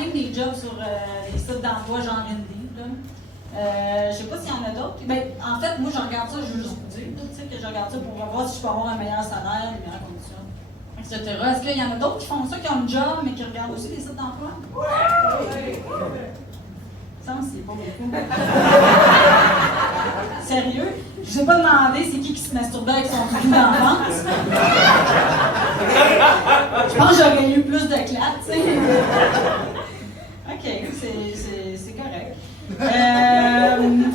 même des jobs sur les sites d'emploi genre Indeed. Je sais pas s'il y en a d'autres. Ben, en fait, moi, je regarde ça, je veux juste vous dire, que je regarde ça pour voir si je peux avoir un meilleur salaire, une meilleure condition, etc. Est-ce qu'il y en a d'autres qui font ça, qui ont un job, mais qui regardent aussi les sites d'emploi? Oui! Ça, c'est pas beaucoup. Sérieux? Je vous ai pas demandé c'est qui se masturbait avec son doudou d'enfance. Je pense que j'aurais eu plus de clats, tu sais. OK, c'est correct.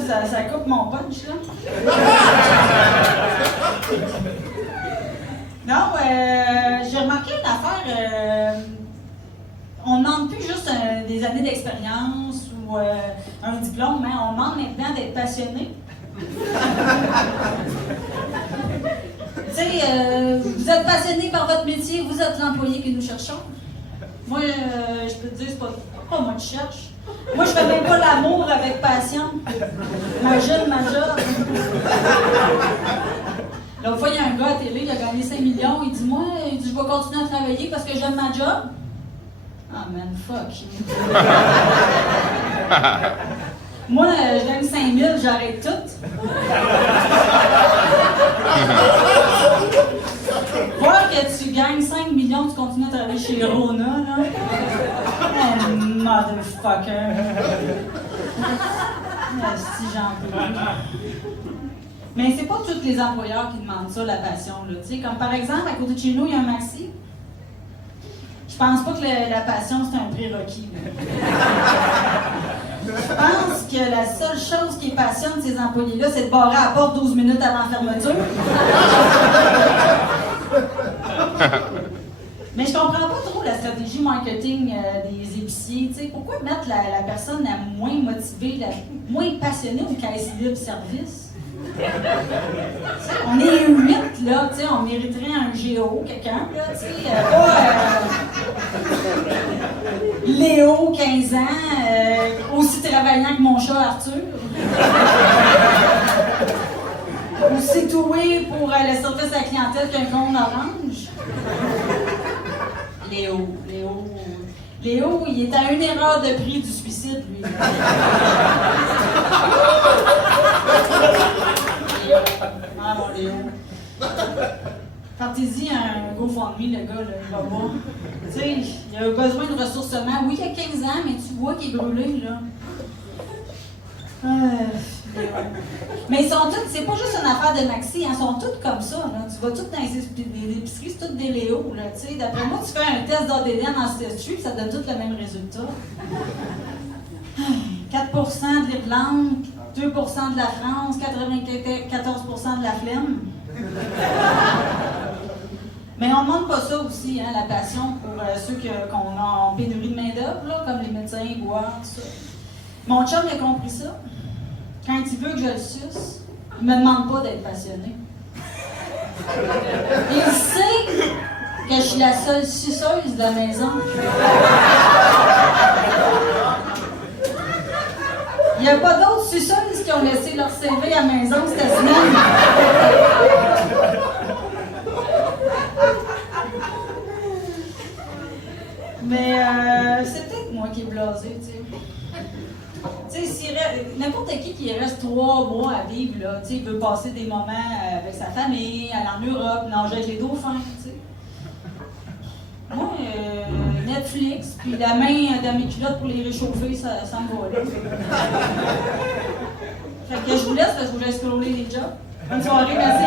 Ça coupe mon punch, là. Non, j'ai remarqué une affaire. On ne demande plus juste des années d'expérience ou un diplôme, mais on demande maintenant d'être passionné. Tu sais, vous êtes passionné par votre métier, vous êtes l'employé que nous cherchons. Moi, je peux te dire, c'est pas moi qui cherche. Moi, je fais même pas l'amour avec passion. Imagine ma job. L'autre fois, il y a un gars à télé, il a gagné 5 millions. Il dit, je vais continuer à travailler parce que j'aime ma job. Ah, man, fuck. Moi, je gagne 5 000, j'arrête tout. Voir que tu gagnes 5 millions, tu continues à travailler chez Rona, là. Oh, motherfucker. Si j'en peux. Mais c'est pas tous les employeurs qui demandent ça, la passion, là. Tu sais, comme par exemple, à côté de chez nous, il y a un maxi. Je pense pas que la passion, c'est un prérequis. Je pense que la seule chose qui passionne ces employés-là, c'est de barrer à la porte 12 minutes avant la fermeture. Mais je comprends pas trop la stratégie marketing des épiciers. T'sais, pourquoi mettre la personne la moins motivée, la moins passionnée au caisse libre service? On est 8, là, on mériterait un GO, quelqu'un, là, Léo, 15 ans, aussi travaillant que mon chat Arthur. Aussi doué pour le service à la clientèle qu'un compte orange. Léo, il est à une erreur de prix du suicide, lui. Ah, mon Léo. Partez-y un GoFundMe, le gars, là, il va voir. Tu sais, il a besoin de ressourcement. Oui, il a 15 ans, mais tu vois qu'il est brûlé, là. Mais ils sont tous, c'est pas juste une affaire de maxi, ils sont tous comme ça, là. Tu vas toutes dans les épiceries, c'est toutes des Léo, là, tu sais. D'après moi, tu fais un test d'ADN dans ce test tube, ça donne tous le même résultat. 4% de l'Irlande, 2% de la France, 94% de la flemme. Mais on ne demande pas ça aussi, hein, la passion pour ceux qu'on a en pénurie de main-d'œuvre, comme les médecins, les boires, tout ça. Mon chum, il a compris ça. Quand il veut que je le suce, il ne me demande pas d'être passionné. Il sait que je suis la seule suceuse de la maison. Il n'y a pas d'autres suceuses qui ont laissé leur CV à la maison cette semaine. Mais c'est peut-être moi qui est blasé, tu sais. Tu sais, n'importe qui reste 3 mois à vivre, là, tu sais, il veut passer des moments avec sa famille, aller en Europe, nager avec les dauphins, tu sais. Moi, Netflix, puis la main dans mes culottes pour les réchauffer, ça me va, là. Fait que je vous laisse parce que je vais scroller les jobs. Bonne soirée, merci.